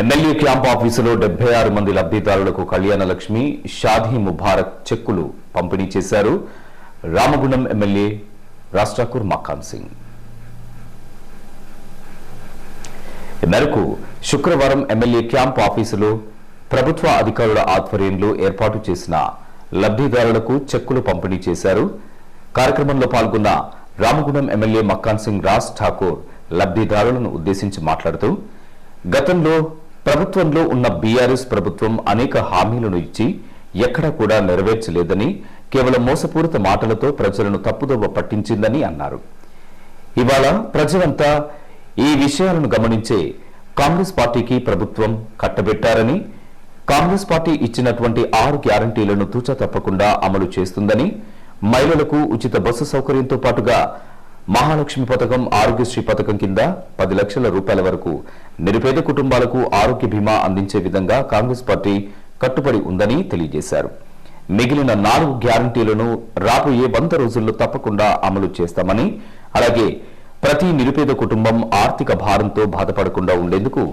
MLA camp ఆఫీసులో డెబ్బై ఆరు మంది లబ్ధిదారులకు కళ్యాణ లక్ష్మి షాదీ ముబారక్ చెక్కులు పంపిణీ చేశారు. రామగుండం ఎమ్మెల్యే రాష్ట్రాకూర్ మక్కాన్ సింగ్. ఈ మేరకు శుక్రవారం ఎమ్మెల్యే క్యాంప్ ఆఫీసులో ప్రభుత్వ అధికారుల ఆధ్వర్యంలో ఏర్పాటు చేసిన లబ్ధిదారులకు చెక్కులు పంపిణీ చేశారు. కార్యక్రమంలో పాల్గొన్న రామగుండం ఎమ్మెల్యే మక్కాన్ సింగ్ రాజ్ ఠాకూర్ లబ్ధిదారులను ఉద్దేశించి మాట్లాడుతూ గతంలో ప్రభుత్వంలో ఉన్న బీఆర్ఎస్ ప్రభుత్వం అనేక హామీలను ఇచ్చి ఎక్కడా కూడా నెరవేర్చలేదని కేవలం మోసపూరిత మాటలతో ప్రజలను తప్పుదోవ పట్టించిందని అన్నారు. ఇవాళ ప్రజలంతా ఈ విషయాలను గమనించే కాంగ్రెస్ పార్టీకి ప్రభుత్వం కట్టబెట్టారని కాంగ్రెస్ పార్టీ ఇచ్చినటువంటి ఆరు గ్యారంటీలను తూచా తప్పకుండా అమలు చేస్తుందని మహిళలకు ఉచిత బస్సు సౌకర్యంతో పాటుగా మహాలక్ష్మి పథకం ఆరోగ్యశ్రీ పథకం కింద పది లక్షల రూపాయల వరకు నిరుపేద కుటుంబాలకు ఆరోగ్య బీమా అందించే విధంగా కాంగ్రెస్ పార్టీ కట్టుబడి ఉందని తెలియజేశారు. మిగిలిన నాలుగు గ్యారంటీలను రాబోయే వంద రోజుల్లో తప్పకుండా అమలు చేస్తామని అలాగే ప్రతి నిరుపేద కుటుంబం ఆర్థిక భారంతో బాధపడకుండా ఉండేందుకు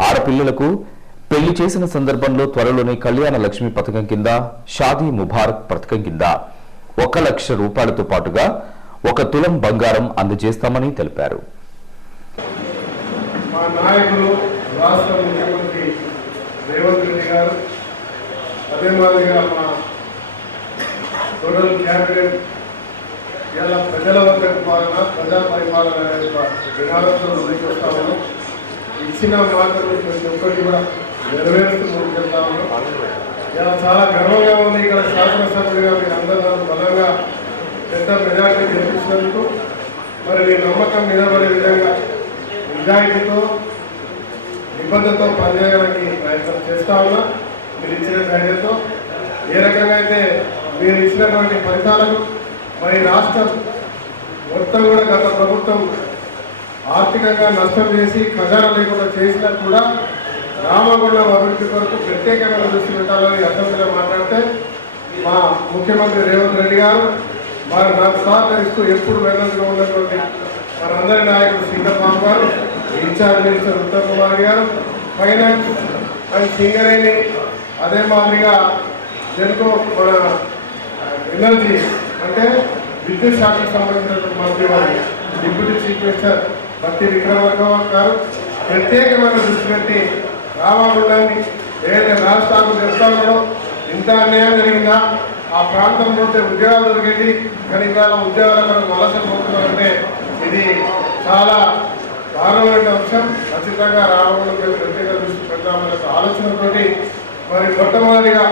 ఆడపిల్లలకు పెళ్ళి చేసిన సందర్భంలో త్వరలోనే కళ్యాణ లక్ష్మి పథకం కింద షాదీ ముబారక్ పథకం కింద ఒక లక్ష రూపాయలతో పాటుగా ఒక తులం బంగారం అందజేస్తామని తెలిపారు. మా నాయకులు రాష్ట్ర ముఖ్యమంత్రి రేవంత్ రెడ్డి గారు అదే మాదిరిగా మా టోటల్ క్యాబినెట్ ఇలా ప్రజల వద్ద పాలన ప్రజా పరిపాలన అనే ఒక నినాదంతో ముందుకు వస్తా ఇచ్చిన మాటలు ప్రతి ఒక్కటి కూడా నెరవేరుస్తూ ముందుకెళ్తా ఇలా చాలా గర్వంగా ఉంది. ఇక్కడ శాసనసభ్యుడిగా మీరు అందరూ నన్ను బలంగా పెద్ద మెజార్టీ గెలిపించినందుకు మరి మీ నమ్మకం నిలబడే విధంగా నిజాయితీతో నిబద్ధతతో పనిచేయడానికి ప్రయత్నం చేస్తా ఉన్నా. మీరు ఇచ్చిన ధైర్యంతో ఏ రకంగా అయితే మీరు ఇచ్చినటువంటి ఫలితాలను మరి రాష్ట్రం మొత్తం కూడా గత ప్రభుత్వం ఆర్థికంగా నష్టం చేసి ఖజానా లేకుండా చేసినా కూడా రామగుండం అభివృద్ధి కొరకు ప్రత్యేకంగా దృష్టి పెట్టాలని అసెంబ్లీలో మాట్లాడితే మా ముఖ్యమంత్రి రేవంత్ రెడ్డి గారు వారు నాకు సహకరిస్తూ ఎప్పుడు వెన్నట్టుగా ఉన్నటువంటి మనందరి నాయకులు సింగబాబు గారు ఇన్ఛార్జ్ మినిస్టర్ ఉత్తమ్ కుమార్ గారు ఫైనాన్స్ అండ్ సింగరేణి అదే మాదిరిగా జెన్కో మన ఎనర్జీ అంటే విద్యుత్ శాఖకు సంబంధించినటువంటి మంత్రి వారు డిప్యూటీ చీఫ్ మినిస్టర్ భక్తి విక్రమార్క గారు ప్రత్యేకమైన దృష్టి పెట్టి రావాలని ఏదైతే రాష్ట్రాలు చెప్తానో ఇంత అన్యాయం జరిగిందా? ఆ ప్రాంతంలో ఉద్యోగాలు దొరికేది కానీ ఇవాళ ఉద్యోగాలకు వలస పోతున్నారంటే ఇది చాలా దారుణమైన అంశం. ఖచ్చితంగా రావడం ప్రత్యేక దృష్టి పెడతామనే ఆలోచనతోటి మరి మొట్టమొదటిగా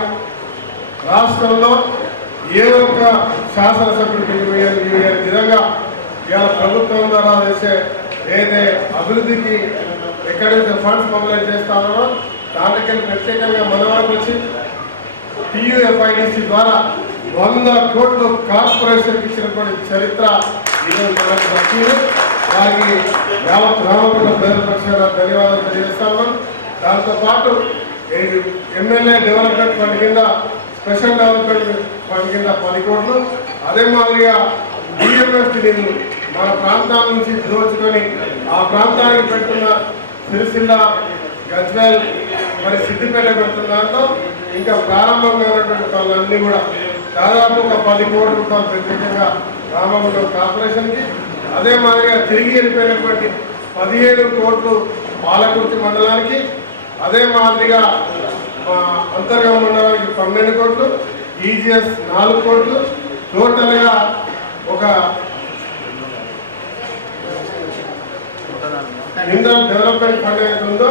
రాష్ట్రంలో ఏ ఒక్క శాసనసభ్యుడు వేయని వేయని విధంగా ఇవాళ ప్రభుత్వం ద్వారా చేసే ఏదైతే అభివృద్ధికి ఎక్కడైతే ఫండ్స్ మొబైలైజ్ చేస్తారో దాంట్లోకి ప్రత్యేకంగా మన వచ్చి టీయూఎఫ్ఐడిసి ద్వారా వంద కోట్లు కార్పొరేషన్కి ఇచ్చినటువంటి చరిత్ర ఈరోజు మనకు దక్కింది వారికి యావత్ రామగుండం పేరు పక్షాన ధన్యవాదాలు తెలియజేస్తాము దాంతోపాటు ఎమ్మెల్యే డెవలప్మెంట్ ఫండ్ కింద స్పెషల్ డెవలప్మెంట్ ఫండ్ కింద పది కోట్లు. అదే మాదిరిగా డిఎంఎఫ్ నిధులు మన ప్రాంతాల నుంచి దోచుకొని ఆ ప్రాంతానికి పెట్టిన సిరిసిల్ల గజ్వేల్ మరి సిద్దిపేట పెడుతున్న దాంట్లో ఇంకా ప్రారంభం ఉన్నటువంటి పనులన్నీ కూడా దాదాపు ఒక పది కోట్ల రూపాయలు ప్రత్యేకంగా రామగుండం కార్పొరేషన్కి. అదే మాదిరిగా తిరిగి వెళ్ళిపోయినటువంటి పదిహేను కోట్లు పాలకుర్తి మండలానికి అదే మాదిరిగా మా అంతర్గమ మండలానికి పన్నెండు కోట్లు ఈజీఎస్ నాలుగు కోట్లు టోటల్గా ఒక ఇండియన్ డెవలప్మెంట్ ఫండ్ ఏదైతే ఉందో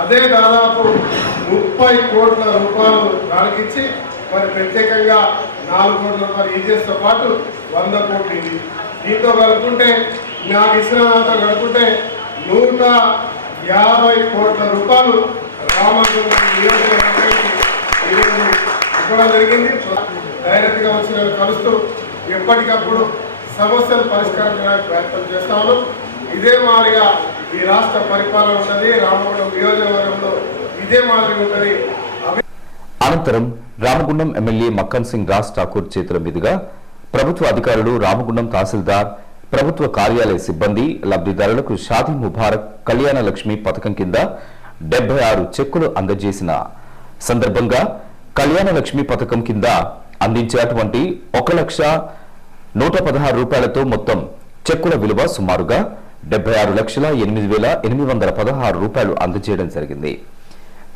అదే దాదాపు ముప్పై కోట్ల రూపాయలు దానికిచ్చి మరి ప్రత్యేకంగా నాలుగు కోట్ల రూపాయలు ఈజీఎస్తో పాటు వంద కోట్లు ఇది దీంతో కలుపుకుంటే నాకు ఇచ్చిన దాంతో కలుపుకుంటే నూట యాభై కోట్ల రూపాయలు రామగుండం ఈరోజు ఇవ్వడం జరిగింది. డైరెక్ట్గా వచ్చిన కలుస్తూ ఎప్పటికప్పుడు సమస్యలు పరిష్కరించడానికి ప్రయత్నం చేస్తాను ఇదే మాదిరిగా ఈ రాష్ట్ర పరిపాలన ఉన్నది. రామగుండం నియోజకవర్గంలో ఇదే మాదిరి ఉన్నది అనంతరం రామగుండం ఎమ్మెల్యే మక్కన్ సింగ్ రాజ్ ఠాకూర్ చేతుల మీదుగా ప్రభుత్వ అధికారులు రామగుండం తహసీల్దార్ ప్రభుత్వ కార్యాలయ సిబ్బంది లబ్ధిదారులకు షాదీ ముబారక్ కళ్యాణ లక్ష్మి పథకం కింద డెబ్బై ఆరు చెక్కులు అందజేసిన సందర్భంగా కళ్యాణ లక్ష్మి పథకం కింద అందించేటువంటి ఒక లక్ష నూట పదహారు రూపాయలతో మొత్తం చెక్కుల విలువ సుమారుగా డెబ్బై ఆరు లక్షల ఎనిమిది వేల ఎనిమిది వందల పదహారు రూపాయలు అందజేయడం జరిగింది.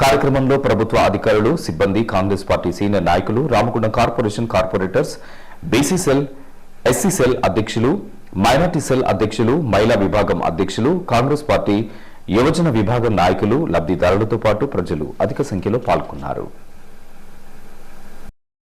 కార్యక్రమంలో ప్రభుత్వ అధికారులు సిబ్బంది కాంగ్రెస్ పార్టీ సీనియర్ నాయకులు Ramagundam corporation corporators BC cell SC cell అధ్యక్షులు మైనార్టీ సెల్ అధ్యక్షులు మహిళా విభాగం అధ్యక్షులు కాంగ్రెస్ పార్టీ యువజన విభాగం నాయకులు లబ్దిదారులతో పాటు ప్రజలు అధిక సంఖ్యలో పాల్గొన్నారు.